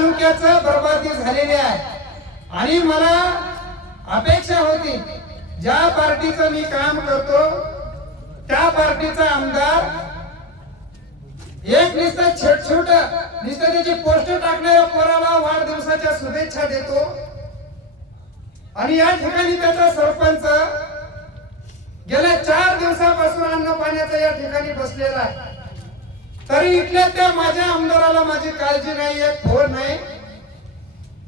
तालुक्याचं बर्बादी झालेली आहे आणि मला अपेक्षा होती ज्या पार्टीचं मी काम करतो त्या पार्टीचा आमदार एक नुसतं छोट नुसतं त्याची पोस्ट टाकणाऱ्या पोराला वाढदिवसाच्या शुभेच्छा देतो. आणि या ठिकाणी त्याचा सरपंच गेल्या चार दिवसापासून अन्न पाण्याचा या ठिकाणी बसलेला आहे. तरी इथल्या त्या माझ्या आमदाराला माझी काळजी नाही आहे फोन नाही.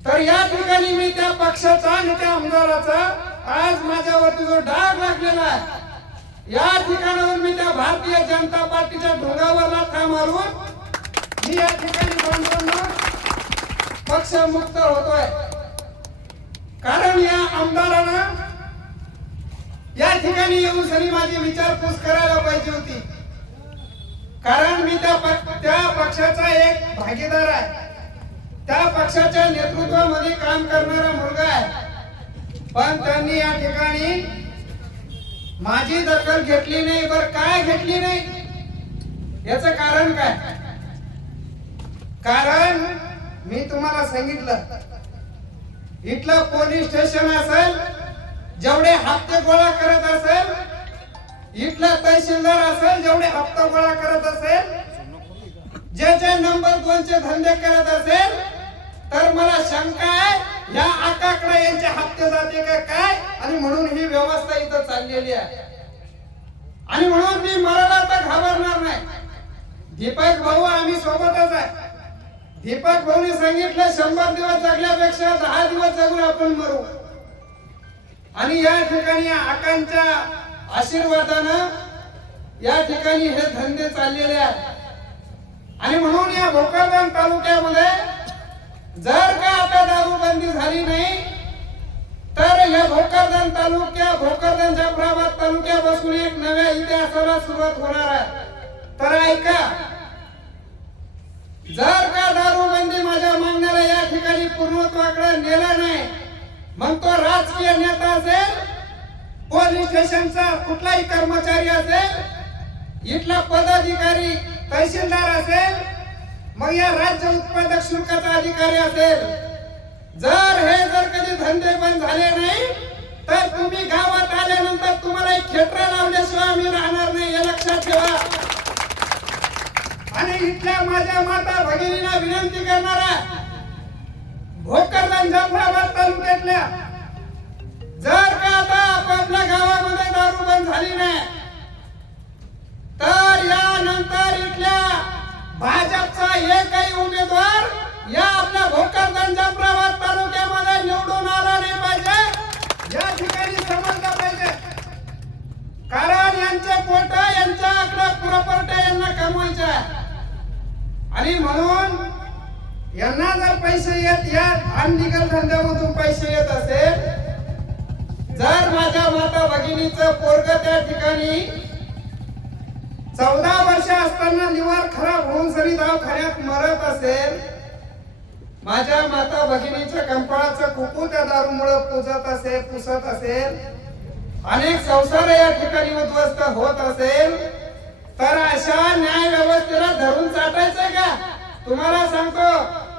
तर या ठिकाणी मी त्या पक्षाचा आणि त्या आमदाराचा आज माझ्यावरती जो डाग लागलेला आहे या ठिकाणावर मी त्या भारतीय जनता पार्टीच्या ढोंगावरला था मारून मी या ठिकाणी पक्ष मुक्त होतोय. कारण या आमदारानं या ठिकाणी येऊन सरी माझी विचारपूस करायला पाहिजे होती. कारण मी त्या त्या पक्षाचा एक भागीदार आहे. त्या पक्षाच्या नेतृत्वामध्ये काम करणारा मुलगा आहे. पण त्यांनी या ठिकाणी माझी दखल घेतली नाही बर काय घेतली नाही? याच कारण काय? कारण मी तुम्हाला सांगितलं इथलं पोलीस स्टेशन असेल जेवढे हप्ते गोळा करत असेल इथला तहसीलदार असेल जेवढे हप्ता गोळा करत असेल जे जे नंबर दोनचे धंदे करत असेल तर मला शंका आहे या आकाकडे यांचे हप्ते जाते का काय? आणि म्हणून ही व्यवस्था इथं चाललेली आहे. आणि म्हणून मी मराला तर घाबरणार नाही. दीपक भाऊ आम्ही सोबतच आहे. दीपक भाऊने सांगितलं शंभर दिवस जगल्यापेक्षा दहा दिवस जगून आपण मरू. आणि या ठिकाणी आकांच्या आशीर्वादानं या ठिकाणी हे धंदे चाललेले आहेत. आणि म्हणून या भोकरदन तालुक्यामध्ये जर का आता दारूबंदी झाली नाही तर या भोकरदन तालुक्या भोकरदन जाफराबाद तालुक्यापासून एक नव्या इतिहासाला सुरुवात होणार आहे. तर ऐका जर का दारूबंदी माझ्या मागण्याला या ठिकाणी पूर्णत्वाकडे नेला नाही मग तो राजकीय नेता असेल पोलीस स्टेशनचा कुठलाही कर्मचारी असेल इथला पदाधिकारी तहसीलदार असेल मग या राज्य उत्पादक शुल्काचा अधिकारी असेल. जर हे जर कधी धंदे बंद झाले नाही तर तुम्ही गावात आल्यानंतर तुम्हाला एक खेटरा लावल्याशिवाय आम्ही राहणार नाही हे लक्षात ठेवा. आणि इथल्या माझ्या माता भगिनीला विनंती करणारा भोकरदन जाफराबाद तालुक्यातल्या आपल्या गावामध्ये दारू बंद झाली नाही. तर यानंतर इथल्या भाजपचा एकही उमेदवार या आपल्या भोकर जाफराबाद तालुक्यामध्ये निवडून आला नाही पाहिजे. या ठिकाणी समजलं पाहिजे. कारण यांचे पोट यांच्या आकडे प्रॉपर्टी यांना कमवायचे आणि म्हणून यांना जर पैसे येत या अनलिगल धंद्यामधून पैसे येत असेल जर माझ्या माता भगिनीचं पोरग त्या ठिकाणी चौदा वर्ष असताना लिव्हर खराब होऊन जरी दवाखान्यात मरत असेल माझ्या माता भगिनीच्या कंपाळाचं कुकू त्या दारूमुळे पुजत असेल पुसत असेल अनेक संसार या ठिकाणी उद्ध्वस्त होत असेल तर अशा न्याय व्यवस्थेला धरून चाटायचंय का? तुम्हाला सांगतो.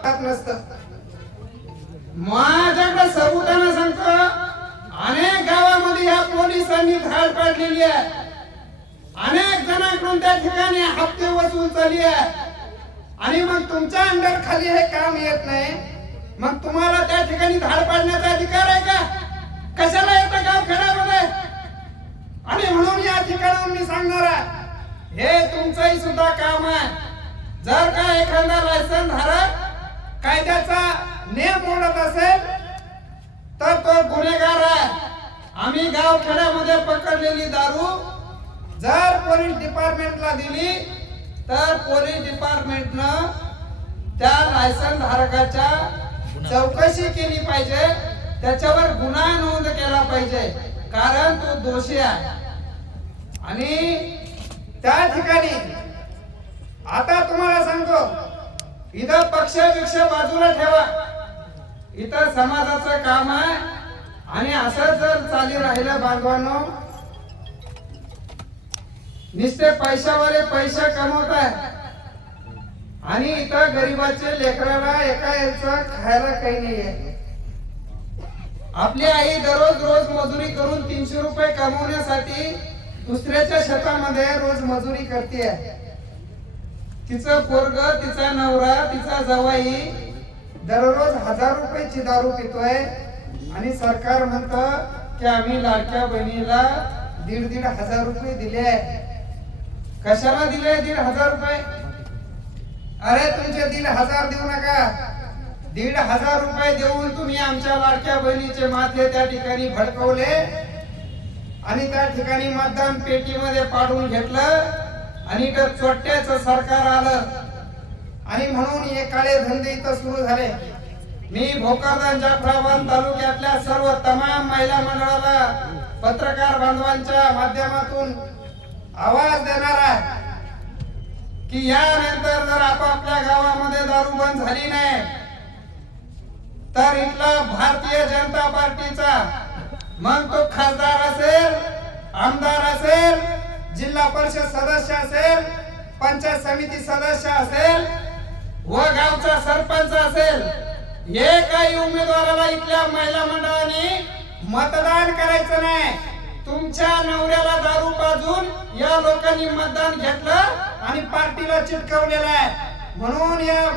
नसत नसतं. माझ्याकडे सबुताना सांगतो. अनेक गावामध्ये या पोलिसांनी धाड पाडलेली आहे. अनेक जणांकडून त्या ठिकाणी हप्ते वसूल चालली आहे. आणि मग तुमच्या अंडर खाली हे काम येत नाही. मग तुम्हाला त्या ठिकाणी धाड पाडण्याचा अधिकार आहे का? कशाला येतं गाव खेड्यामध्ये आणि म्हणून या ठिकाणावर मी सांगणार आहे हे तुमचंही सुद्धा काम आहे. जर का एखादा लायसन धारक कायद्याचा नियम मोडत असेल तर तो गुन्हेगार आहे. आम्ही गाव खेड्यामध्ये पकडलेली दारू जर पोलीस डिपार्टमेंटला दिली तर पोलीस डिपार्टमेंटनं त्या लायसन धारकाच्या चौकशी केली पाहिजे. त्याच्यावर गुन्हा नोंद केला पाहिजे कारण तो दोषी आहे. आणि त्या ठिकाणी आता तुम्हाला सांगतो इथं पक्ष बाजूला ठेवा. इथं समाजाचं काम आहे. आणि असं जर चाली राहिलं बांधवांनो नुसते पैशावर पैसे कमवत आहे. आणि इथं गरीबाचे लेकराला एका याचा खायला काही नाहीये. आपली आई दररोज रोज मजुरी करून तीनशे रुपये कमवण्यासाठी दुसऱ्याच्या शेतामध्ये रोज मजुरी करते तिचं पोरग तिचा नवरा तिचा जवाई दररोज हजार रुपयाची दारू पितोय आणि सरकार म्हणत की आम्ही लाडक्या बहिणीला दीड दीड हजार रुपये दिले कशाला दिले दीड हजार रुपये? अरे तुमचे दीड हजार देऊ नका. दीड हजार रुपये देऊन तुम्ही आमच्या लाडक्या बहिणीचे माथे त्या ठिकाणी भडकवले आणि त्या ठिकाणी मतदान पेटीमध्ये पाडून घेतलं आणि इथं चोट्याचं सरकार आलं. आणि म्हणून हे काळे धंदे इथं सुरू झाले. मी भोकरदान जाफराबाद तालुक्यातल्या सर्व तमाम महिला मंडळाला पत्रकार बांधवांच्या माध्यमातून आवाज देणार आहे की यानंतर जर आपापल्या गावामध्ये दारू बंद झाली नाही तर इथला भारतीय जनता पार्टीचा मग तो खासदार असेल आमदार असेल जिल्हा परिषद सदस्य असेल पंचायत समिती सदस्य असेल व गावचा सरपंच असेल हे काही उमेदवाराला इथल्या महिला मंडळाने मतदान करायचं नाही. तुमच्या नवऱ्याला दारू पाजून या लोकांनी मतदान घेतलं आणि पार्टीला चिटकवलेलं आहे. म्हणून या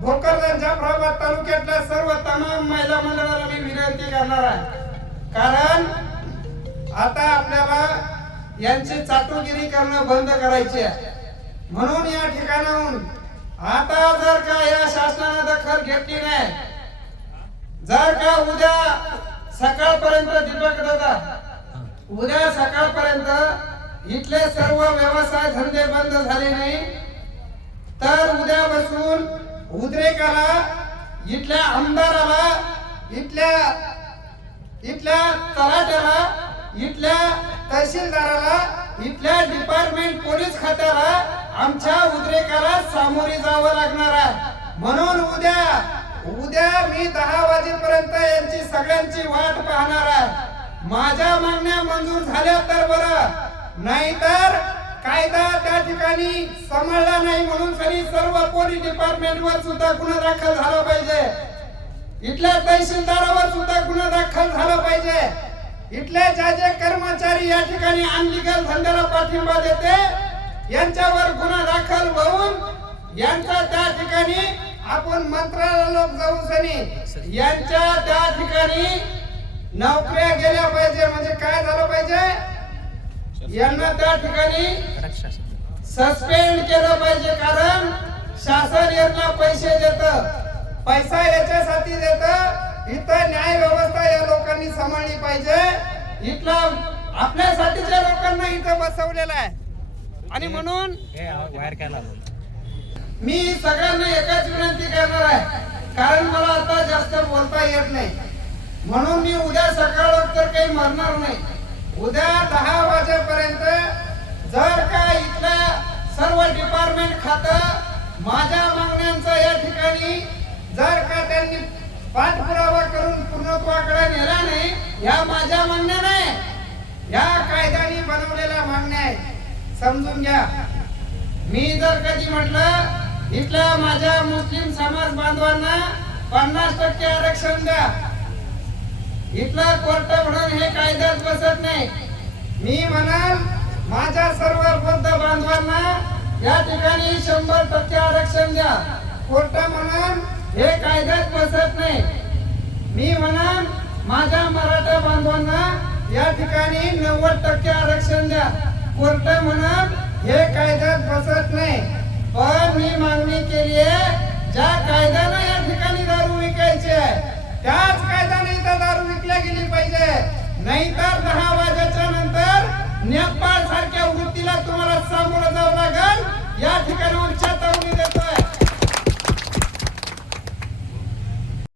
भोकरदन जाफराबाद तालुक्यातल्या सर्व तमाम महिला मंडळाला मी विनंती करणार आहे. कारण आता आपल्याला यांची चाटुगिरी करणं बंद करायची आहे. म्हणून या ठिकाणाहून आता जर का या शासनाने दखल घेतली नाही जर का उद्या सकाळपर्यंत दीपक दादा उद्या सकाळपर्यंत इथले सर्व व्यवसाय धंदे बंद झाले नाही तर उद्या बसून उद्रेकाला इथल्या आमदाराला इथल्या इथल्या तलाट्याला इथल्या तहसीलदाराला इथल्या डिपार्टमेंट पोलीस खात्याला आमच्या उद्रेकाला सामोरे जावं लागणार आहे. म्हणून उद्या उद्या मी दहा वाजेपर्यंत यांची सगळ्यांची वाट पाहणार आहे. माझ्या मागण्या मंजूर झाल्या तर बरं. नाहीतर कायदा त्या ठिकाणी सांभाळला नाही म्हणून तरी सर्व पोलीस डिपार्टमेंट वर सुद्धा गुन्हा दाखल झाला पाहिजे. इथल्या तहसीलदारावर सुद्धा गुन्हा दाखल झाला पाहिजे. इथले ज्या जे कर्मचारी या ठिकाणी अनलिगल धंद्याला पाठिंबा देते यांच्यावर गुन्हा दाखल होऊन यांचा त्या ठिकाणी आपण मंत्रालय लोक जाऊ सनी. यांच्या त्या ठिकाणी नोकऱ्या गेल्या पाहिजे म्हणजे काय झालं पाहिजे? यांना त्या ठिकाणी सस्पेंड केलं पाहिजे कारण शासन यांना पैसे देत. पैसा याच्यासाठी देत. इथं लोकांनी सांभाळली पाहिजे. इथला आपल्यासाठीच्या लोकांना इथं बसवलेलं आहे. आणि म्हणून मी सगळ्यांना एकच विनंती करणार आहे. कारण मला आता जास्त बोलता येत नाही. म्हणून मी उद्या सकाळ तर काही मरणार नाही. उद्या दहा वाजेपर्यंत जर का इथल्या सर्व डिपार्टमेंट खातं माझ्या मागण्यांचा या ठिकाणी जर का त्यांनी पाठपुरावा करून पूर्णत्वाकडे नेला नाही या माझ्या मागण्या नाही या कायद्याने बनवलेल्या मागण्या आहेत. समजून घ्या. मी जर कधी म्हटलं इथल्या माझ्या मुस्लिम समाज बांधवांना पन्नास टक्के आरक्षण द्या. इथला कोर्ट म्हणून हे कायद्यात बसत नाही. मी म्हणाल माझ्या सर्व बौद्ध बांधवांना या ठिकाणी शंभर टक्के आरक्षण द्या. कोर्ट म्हणून हे कायद्यात बसत नाही. मी म्हणा माझ्या मराठा बांधवांना या ठिकाणी नव्वद टक्के आरक्षण द्या. कोर्ट म्हणा हे कायद्यात बसत नाही. पण मी मागणी केली आहे